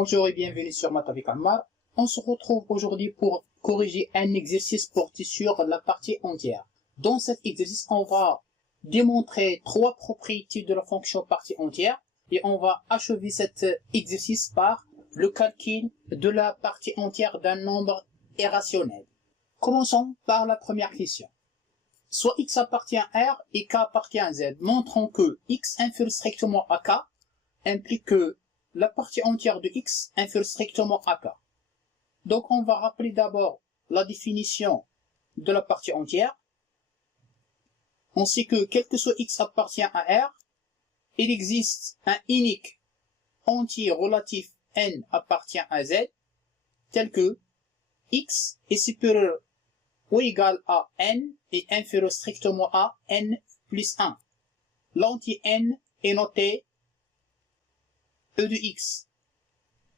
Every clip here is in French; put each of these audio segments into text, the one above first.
Bonjour et bienvenue sur Maths avec Ammar. On se retrouve aujourd'hui pour corriger un exercice porté sur la partie entière. Dans cet exercice, on va démontrer trois propriétés de la fonction partie entière et on va achever cet exercice par le calcul de la partie entière d'un nombre irrationnel. Commençons par la première question. Soit x appartient à R et k appartient à Z, montrant que x inférieur strictement à k implique que la partie entière de x inférieure strictement à k. Donc on va rappeler d'abord la définition de la partie entière. On sait que quel que soit x appartient à R, il existe un unique entier relatif n appartient à Z, tel que x est supérieur ou égal à n et inférieur strictement à n plus 1. L'entier n est noté e de x.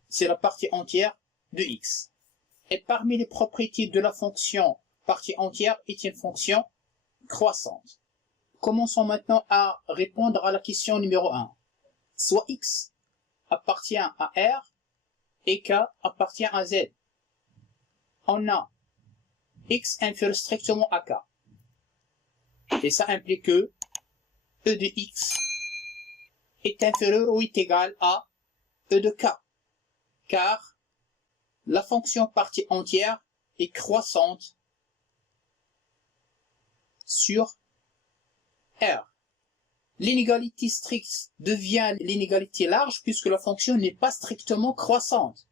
C'est la partie entière de x. Et parmi les propriétés de la fonction partie entière est une fonction croissante. Commençons maintenant à répondre à la question numéro 1. Soit x appartient à R et k appartient à Z. On a x inférieur strictement à k. Et ça implique que e de x est inférieur ou est égal à e de k, car la fonction partie entière est croissante sur R. L'inégalité stricte devient l'inégalité large puisque la fonction n'est pas strictement croissante.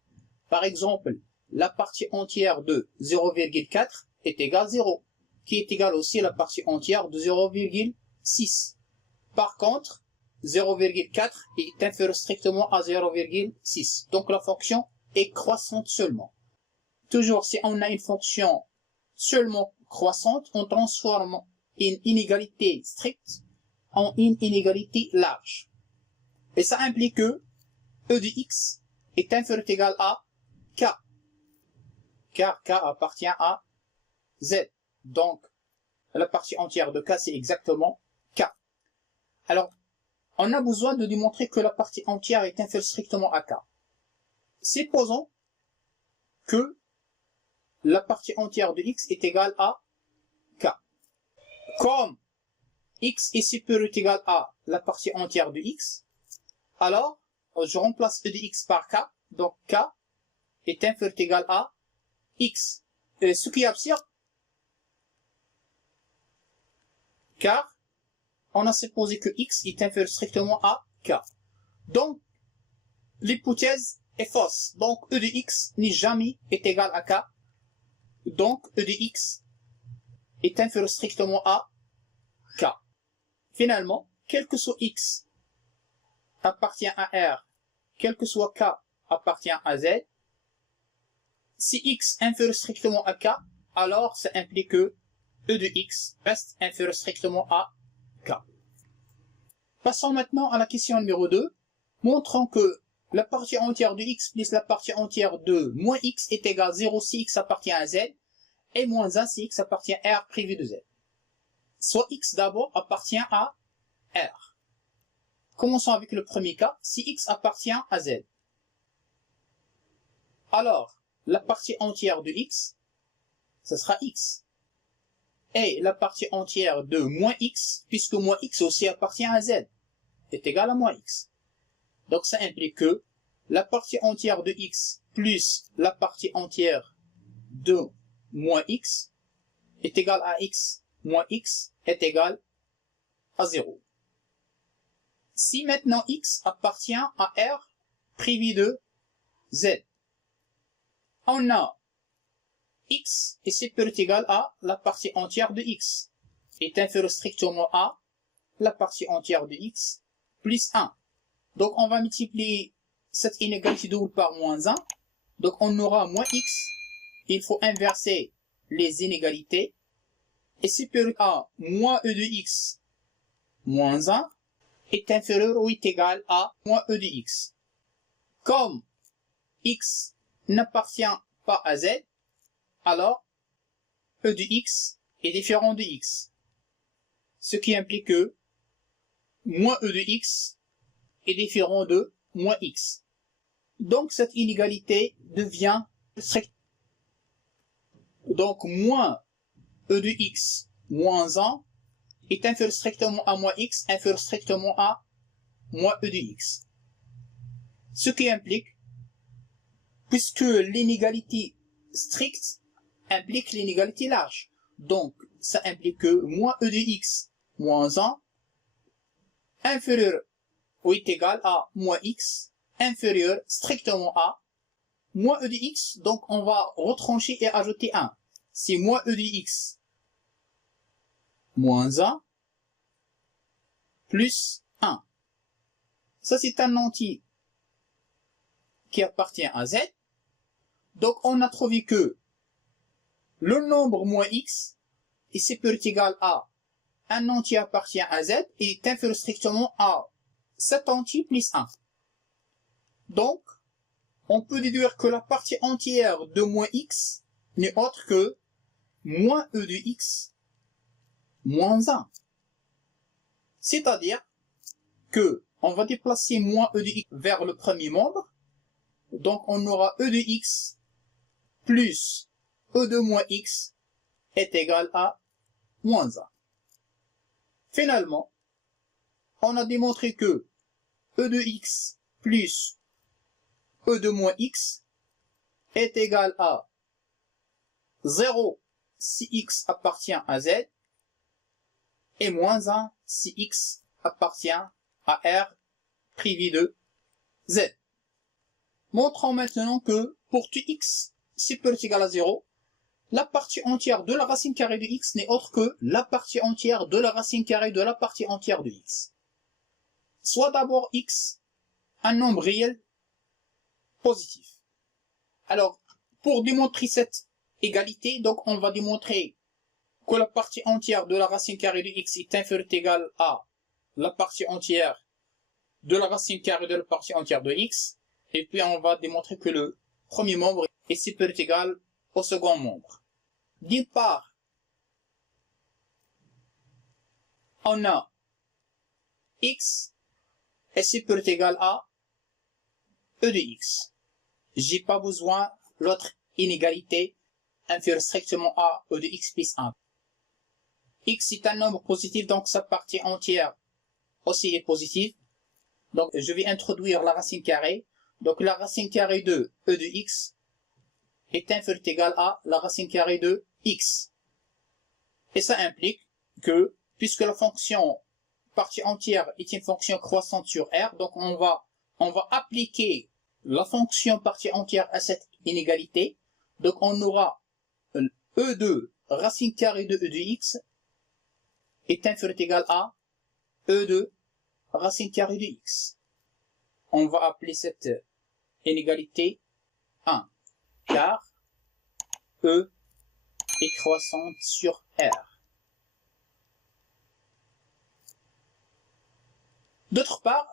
Par exemple, la partie entière de 0,4 est égale à 0, qui est égale aussi à la partie entière de 0,6. Par contre, 0,4 est inférieur strictement à 0,6. Donc la fonction est croissante seulement. Toujours, si on a une fonction seulement croissante, on transforme une inégalité stricte en une inégalité large. Et ça implique que e de x est inférieur ou égal à k, car k appartient à z. Donc, la partie entière de k, c'est exactement k. Alors, on a besoin de démontrer que la partie entière est inférieure strictement à k. Supposons que la partie entière de x est égale à k. Comme x est supérieur ou égal à la partie entière de x, alors je remplace e de x par k, donc k est inférieur ou égal à x. Ce qui est absurde, car on a supposé que x est inférieur strictement à k. Donc, l'hypothèse est fausse. Donc, e de x n'est jamais égal à k. Donc, e de x est inférieur strictement à k. Finalement, quel que soit x appartient à R, quel que soit k appartient à Z, si x inférieur strictement à k, alors ça implique que e de x reste inférieur strictement à k. Passons maintenant à la question numéro 2, montrant que la partie entière de x plus la partie entière de moins x est égale à 0 si x appartient à z, et moins 1 si x appartient à R privé de z. Soit x d'abord appartient à R. Commençons avec le premier cas, si x appartient à z. Alors, la partie entière de x, ce sera x. Et la partie entière de moins x, puisque moins x aussi appartient à z, est égale à moins x. Donc ça implique que la partie entière de x plus la partie entière de moins x est égale à x moins x est égal à 0. Si maintenant x appartient à R privé de z, on a x est supérieur ou égal à la partie entière de x est inférieur strictement à la partie entière de x plus 1. Donc on va multiplier cette inégalité double par moins 1. Donc on aura moins x. Il faut inverser les inégalités. Et supérieur à moins e de x moins 1 est inférieur ou est égal à moins e de x. Comme x n'appartient pas à z, alors e de x est différent de x. Ce qui implique que moins e de x est différent de moins x. Donc cette inégalité devient stricte. Donc moins e de x moins 1 est inférieur strictement à moins x, inférieur strictement à moins e de x. Ce qui implique, puisque l'inégalité stricte implique l'inégalité large, donc ça implique que moins e de x moins 1 inférieur ou est égal à moins x inférieur strictement à moins e de x, donc on va retrancher et ajouter 1. C'est moins e de x moins 1 plus 1. Ça c'est un entier qui appartient à z. Donc on a trouvé que le nombre moins x ici peut être égal à un entier appartient à z et est inférieur strictement à cet entier plus 1. Donc on peut déduire que la partie entière de moins x n'est autre que moins e de x moins 1. C'est-à-dire que on va déplacer moins e de x vers le premier membre. Donc on aura e de x plus e de moins x est égal à moins 1. Finalement, on a démontré que e de x plus e de moins x est égal à 0 si x appartient à z et moins 1 si x appartient à R privé de z. Montrons maintenant que pour tout x supérieur ou égal à 0, la partie entière de la racine carrée de x n'est autre que la partie entière de la racine carrée de la partie entière de x. Soit d'abord x un nombre réel positif. Alors, pour démontrer cette égalité, donc on va démontrer que la partie entière de la racine carrée de x est inférieure ou égale à la partie entière de la racine carrée de la partie entière de x, et puis on va démontrer que le premier membre est supérieur ou égal au second membre. D'une part, on a x est supérieur ou égal à e de x. J'ai pas besoin l'autre inégalité inférieure strictement à e de x plus 1. X est un nombre positif, donc sa partie entière aussi est positive. Donc je vais introduire la racine carrée. Donc la racine carrée de e de x est inférieure ou égale à la racine carrée de x. Et ça implique que, puisque la fonction partie entière est une fonction croissante sur R, donc on va appliquer la fonction partie entière à cette inégalité. Donc on aura e de racine carrée de e de x est inférieur ou égal à e de racine carrée de x. On va appeler cette inégalité 1, car e est croissante sur R. D'autre part,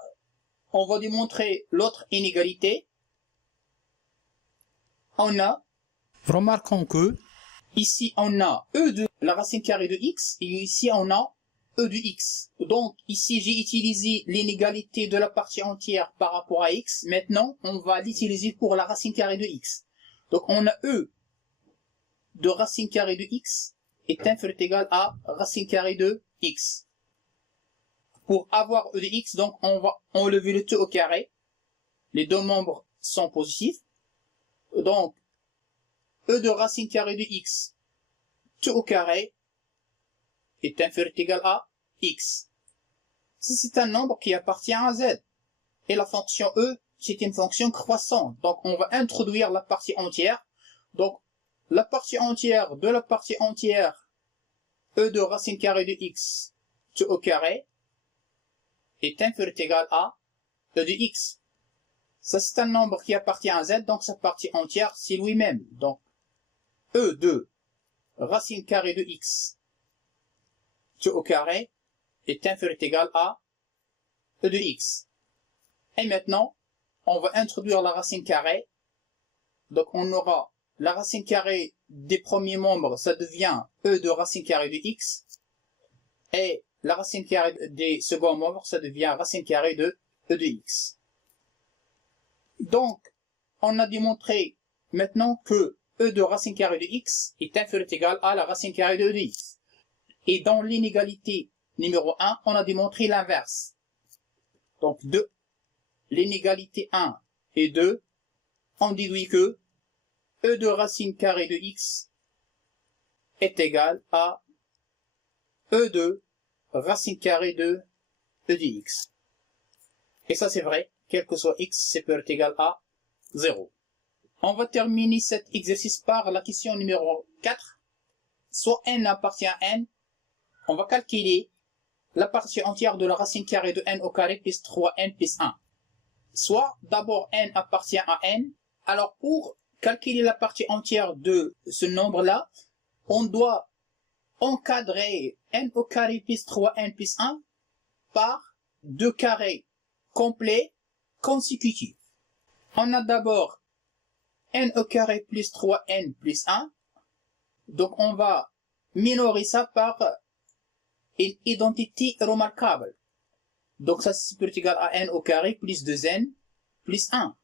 on va démontrer l'autre inégalité. Remarquons que ici on a e de la racine carrée de x et ici on a e de x. Donc ici j'ai utilisé l'inégalité de la partie entière par rapport à x. Maintenant on va l'utiliser pour la racine carrée de x. Donc on a e de racine carrée de x est inférieur ou égal à racine carrée de x. Pour avoir e de x, donc on va enlever le t au carré. Les deux membres sont positifs. Donc e de racine carrée de x t au carré est inférieur ou égal à x. C'est un nombre qui appartient à z. Et la fonction e, c'est une fonction croissante. Donc on va introduire la partie entière. Donc la partie entière de la partie entière e de racine carrée de x t au carré est inférieur ou égal à e de x. Ça c'est un nombre qui appartient à z, donc sa partie entière c'est lui-même. Donc e de racine carrée de x t au carré est inférieur ou égal à e de x. Et maintenant, on va introduire la racine carrée. Donc on aura la racine carrée des premiers membres, ça devient e de racine carrée de x. Et la racine carrée des seconds membres, ça devient racine carrée de e de x. Donc, on a démontré maintenant que e de racine carrée de x est inférieur ou égal à la racine carrée de x. Et dans l'inégalité numéro 1, on a démontré l'inverse. Donc de l'inégalité 1 et 2, on déduit que e de racine carrée de x est égal à e de racine carrée de e de x. Et ça c'est vrai, quel que soit x, c'est peut être égal à 0. On va terminer cet exercice par la question numéro 4. Soit n appartient à n, on va calculer la partie entière de la racine carrée de n au carré plus 3n plus 1. Soit d'abord n appartient à n, alors pour calculer la partie entière de ce nombre-là, on doit encadrer n au carré plus 3n plus 1 par 2 carrés complets consécutifs. On a d'abord n au carré plus 3n plus 1, donc on va minorer ça par une identité remarquable. Donc ça c'est peut être égal à n au carré plus 2n plus 1,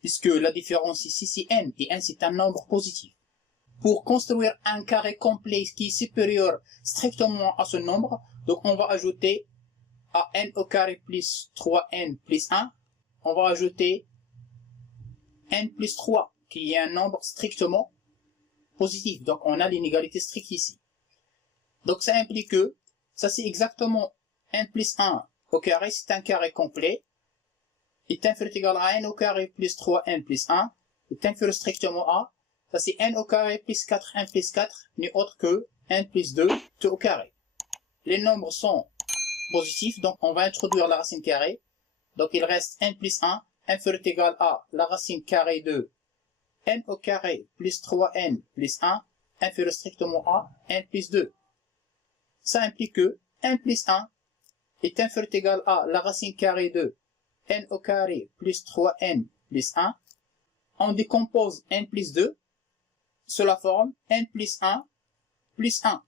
puisque la différence ici c'est n, et n c'est un nombre positif. Pour construire un carré complet qui est supérieur strictement à ce nombre, donc on va ajouter à n au carré plus 3n plus 1, on va ajouter n plus 3, qui est un nombre strictement positif. Donc on a l'inégalité stricte ici. Donc ça implique que ça c'est exactement n plus 1 au carré, c'est un carré complet, est inférieur ou égal à n au carré plus 3n plus 1, est inférieur strictement à, ça c'est n au carré plus 4n plus 4, n'est autre que n plus 2 tout au carré. Les nombres sont positifs, donc on va introduire la racine carrée. Donc il reste n plus 1, inférieur ou égal à la racine carrée de n au carré plus 3n plus 1, inférieur strictement à n plus 2. Ça implique que n plus 1 est inférieur ou égal à la racine carrée de n au carré plus 3n plus 1. On décompose n plus 2 sous la forme n plus 1 plus 1.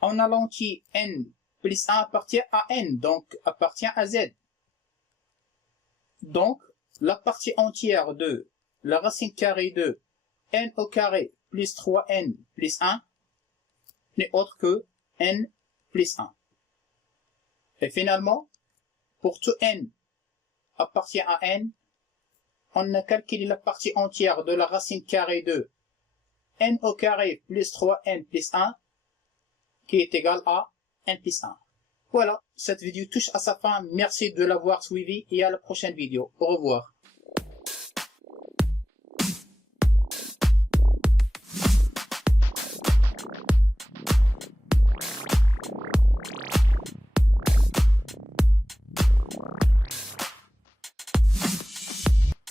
On alentit n plus 1 appartient à n, donc appartient à z. Donc, la partie entière de la racine carrée de n au carré plus 3n plus 1 n'est autre que n plus 1. Et finalement, pour tout n appartient à n, on a calculé la partie entière de la racine carrée de n au carré plus 3n plus 1, qui est égal à n plus 1. Voilà, cette vidéo touche à sa fin. Merci de l'avoir suivi et à la prochaine vidéo. Au revoir.